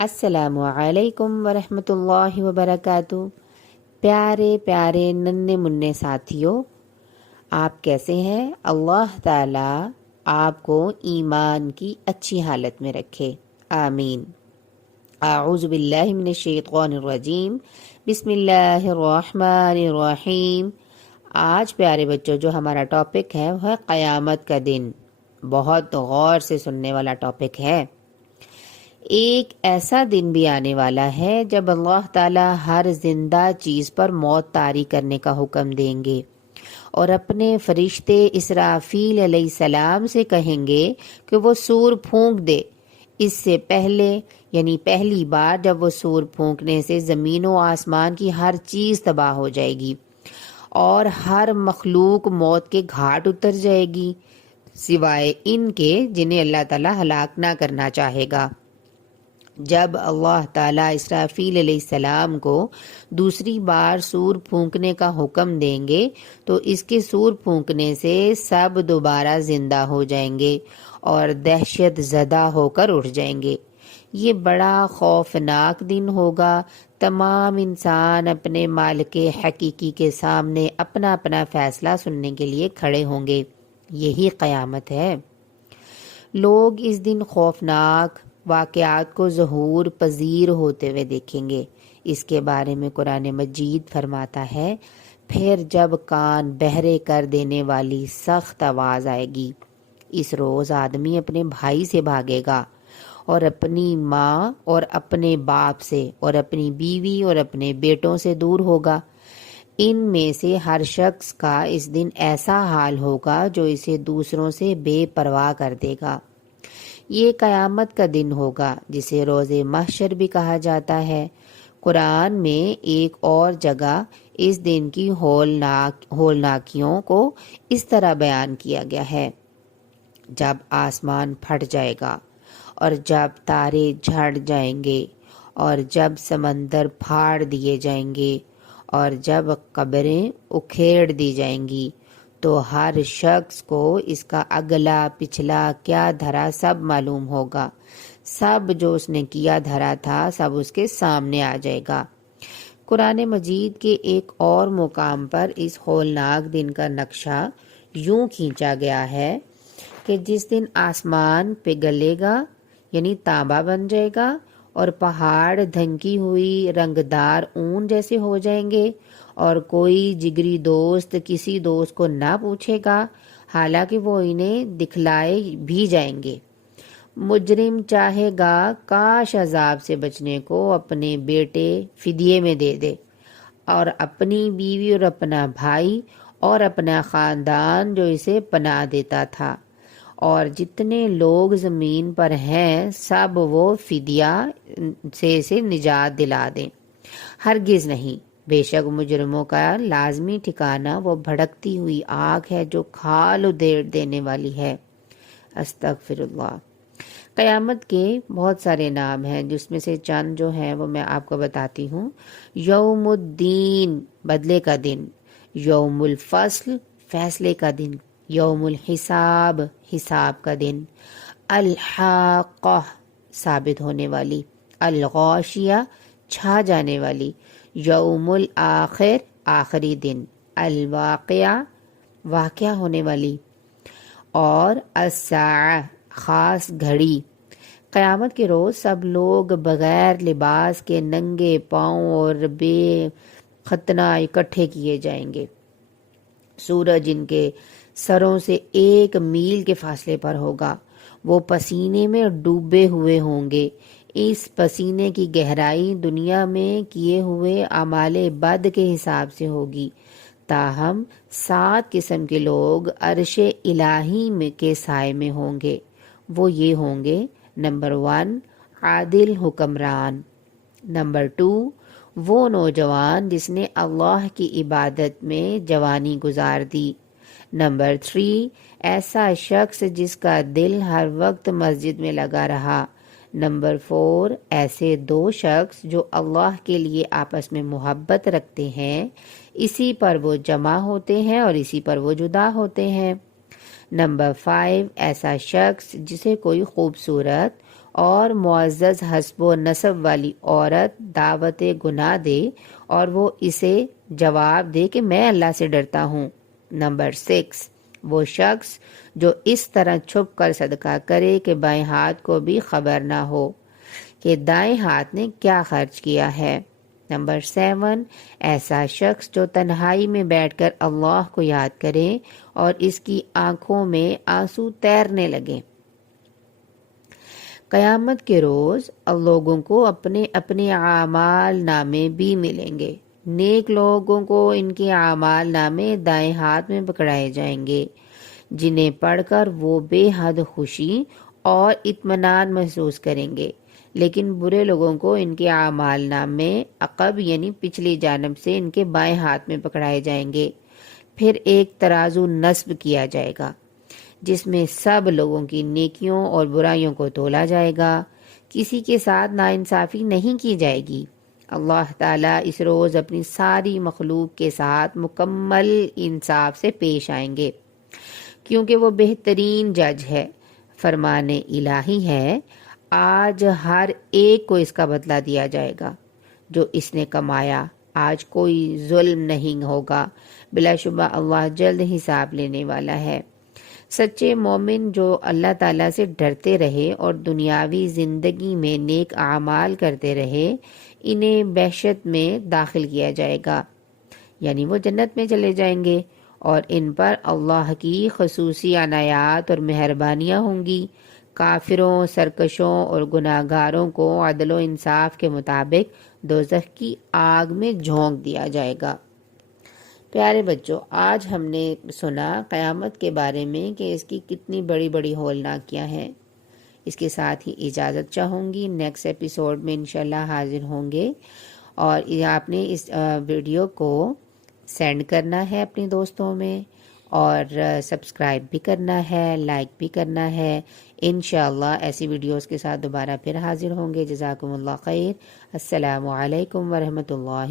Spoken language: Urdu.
السلام علیکم ورحمۃ اللہ وبرکاتہ۔ پیارے پیارے ننھے منھے ساتھیوں، آپ کیسے ہیں؟ اللہ تعالیٰ آپ کو ایمان کی اچھی حالت میں رکھے، آمین۔ اعوذ باللہ من الشیطان الرجیم، بسم اللہ الرحمن الرحیم۔ آج پیارے بچوں جو ہمارا ٹاپک ہے وہ ہے قیامت کا دن۔ بہت غور سے سننے والا ٹاپک ہے۔ ایک ایسا دن بھی آنے والا ہے جب اللہ تعالیٰ ہر زندہ چیز پر موت طاری کرنے کا حکم دیں گے اور اپنے فرشتے اسرافیل علیہ السلام سے کہیں گے کہ وہ سور پھونک دے۔ اس سے پہلے یعنی پہلی بار جب وہ سور پھونکنے سے زمین و آسمان کی ہر چیز تباہ ہو جائے گی اور ہر مخلوق موت کے گھاٹ اتر جائے گی، سوائے ان کے جنہیں اللہ تعالیٰ ہلاک نہ کرنا چاہے گا۔ جب اللہ تعالیٰ اسرافیل علیہ السلام کو دوسری بار سور پھونکنے کا حکم دیں گے تو اس کے سور پھونکنے سے سب دوبارہ زندہ ہو جائیں گے اور دہشت زدہ ہو کر اٹھ جائیں گے۔ یہ بڑا خوفناک دن ہوگا۔ تمام انسان اپنے مالک حقیقی کے سامنے اپنا اپنا فیصلہ سننے کے لیے کھڑے ہوں گے۔ یہی قیامت ہے۔ لوگ اس دن خوفناک واقعات کو ظہور پذیر ہوتے ہوئے دیکھیں گے۔ اس کے بارے میں قرآن مجید فرماتا ہے، پھر جب کان بہرے کر دینے والی سخت آواز آئے گی، اس روز آدمی اپنے بھائی سے بھاگے گا اور اپنی ماں اور اپنے باپ سے اور اپنی بیوی اور اپنے بیٹوں سے دور ہوگا۔ ان میں سے ہر شخص کا اس دن ایسا حال ہوگا جو اسے دوسروں سے بے پرواہ کر دے گا۔ یہ قیامت کا دن ہوگا جسے روز محشر بھی کہا جاتا ہے۔ قرآن میں ایک اور جگہ اس دن کی ہولناکیوں کو اس طرح بیان کیا گیا ہے، جب آسمان پھٹ جائے گا اور جب تارے جھڑ جائیں گے اور جب سمندر پھاڑ دیے جائیں گے اور جب قبریں اکھیڑ دی جائیں گی تو ہر شخص کو اس کا اگلا پچھلا کیا دھرا سب معلوم ہوگا۔ سب جو اس نے کیا دھرا تھا سب اس کے سامنے آ جائے گا۔ قرآن مجید کے ایک اور مقام پر اس ہولناک دن کا نقشہ یوں کھینچا گیا ہے کہ جس دن آسمان پگھلے گا یعنی تانبا بن جائے گا اور پہاڑ دھنکی ہوئی رنگدار اون جیسے ہو جائیں گے اور کوئی جگری دوست کسی دوست کو نہ پوچھے گا، حالانکہ وہ انہیں دکھلائے بھی جائیں گے۔ مجرم چاہے گا کاش عذاب سے بچنے کو اپنے بیٹے فدیے میں دے دے اور اپنی بیوی اور اپنا بھائی اور اپنا خاندان جو اسے پناہ دیتا تھا، اور جتنے لوگ زمین پر ہیں سب وہ فدیہ سے اسے نجات دلا دیں۔ ہرگز نہیں، بے شک مجرموں کا لازمی ٹھکانہ وہ بھڑکتی ہوئی آگ ہے جو کھال ادھیڑ دینے والی ہے۔ استغفر اللہ۔ قیامت کے بہت سارے نام ہیں، جس میں سے چند جو ہیں وہ میں آپ کو بتاتی ہوں۔ یوم الدین بدلے کا دن، یوم الفصل فیصلے کا دن، یوم الحساب حساب کا دن، الحاقہ ثابت ہونے والی، الغاشیہ چھا جانے والی، یوم الآخر آخری دن، الواقعہ واقعہ ہونے والی، اور الساعہ خاص گھڑی۔ قیامت کے روز سب لوگ بغیر لباس کے ننگے پاؤں اور بے ختنہ اکٹھے کیے جائیں گے۔ سورج ان کے سروں سے 1 میل کے فاصلے پر ہوگا۔ وہ پسینے میں ڈوبے ہوئے ہوں گے۔ اس پسینے کی گہرائی دنیا میں کیے ہوئے اعمال بد کے حساب سے ہوگی۔ تاہم 7 قسم کے لوگ عرش الہی میں کے سائے میں ہوں گے۔ وہ یہ ہوں گے: نمبر 1 عادل حکمران، نمبر 2 وہ نوجوان جس نے اللہ کی عبادت میں جوانی گزار دی، نمبر 3 ایسا شخص جس کا دل ہر وقت مسجد میں لگا رہا، نمبر 4 ایسے 2 شخص جو اللہ کے لیے آپس میں محبت رکھتے ہیں، اسی پر وہ جمع ہوتے ہیں اور اسی پر وہ جدا ہوتے ہیں، نمبر 5 ایسا شخص جسے کوئی خوبصورت اور معزز حسب و نسب والی عورت دعوت گناہ دے اور وہ اسے جواب دے کہ میں اللہ سے ڈرتا ہوں۔ نمبر 6، وہ شخص جو اس طرح چھپ کر صدقہ کرے کہ بائیں ہاتھ کو بھی خبر نہ ہو کہ دائیں ہاتھ نے کیا خرچ کیا ہے۔ نمبر 7، ایسا شخص جو تنہائی میں بیٹھ کر اللہ کو یاد کرے اور اس کی آنکھوں میں آنسو تیرنے لگے۔ قیامت کے روز لوگوں کو اپنے اپنے اعمال نامے بھی ملیں گے۔ نیک لوگوں کو ان کے اعمال نامے دائیں ہاتھ میں پکڑائے جائیں گے، جنہیں پڑھ کر وہ بے حد خوشی اور اطمینان محسوس کریں گے، لیکن برے لوگوں کو ان کے اعمال نامے عقب یعنی پچھلی جانب سے ان کے بائیں ہاتھ میں پکڑائے جائیں گے۔ پھر ایک ترازو نصب کیا جائے گا جس میں سب لوگوں کی نیکیوں اور برائیوں کو تولا جائے گا، کسی کے ساتھ ناانصافی نہیں کی جائے گی۔ اللہ تعالیٰ اس روز اپنی ساری مخلوق کے ساتھ مکمل انصاف سے پیش آئیں گے، کیونکہ وہ بہترین جج ہے۔ فرمان الہی ہے، آج ہر ایک کو اس کا بدلہ دیا جائے گا جو اس نے کمایا۔ آج کوئی ظلم نہیں ہوگا، بلا شبہ اللہ جلد حساب لینے والا ہے۔ سچے مومن جو اللہ تعالیٰ سے ڈرتے رہے اور دنیاوی زندگی میں نیک اعمال کرتے رہے، انہیں بہشت میں داخل کیا جائے گا، یعنی وہ جنت میں چلے جائیں گے، اور ان پر اللہ کی خصوصی عنایات اور مہربانیاں ہوں گی۔ کافروں، سرکشوں اور گناہ گاروں کو عدل و انصاف کے مطابق دوزخ کی آگ میں جھونک دیا جائے گا۔ پیارے بچوں، آج ہم نے سنا قیامت کے بارے میں کہ اس کی کتنی بڑی بڑی ہولناکیاں ہیں۔ اس کے ساتھ ہی اجازت چاہوں گی، نیکسٹ ایپیسوڈ میں انشاءاللہ حاضر ہوں گے، اور آپ نے اس ویڈیو کو سینڈ کرنا ہے اپنے دوستوں میں، اور سبسکرائب بھی کرنا ہے، لائک بھی کرنا ہے۔ انشاءاللہ ایسی ویڈیوز کے ساتھ دوبارہ پھر حاضر ہوں گے۔ جزاکم اللہ خیر۔ السلام علیکم ورحمۃ اللہ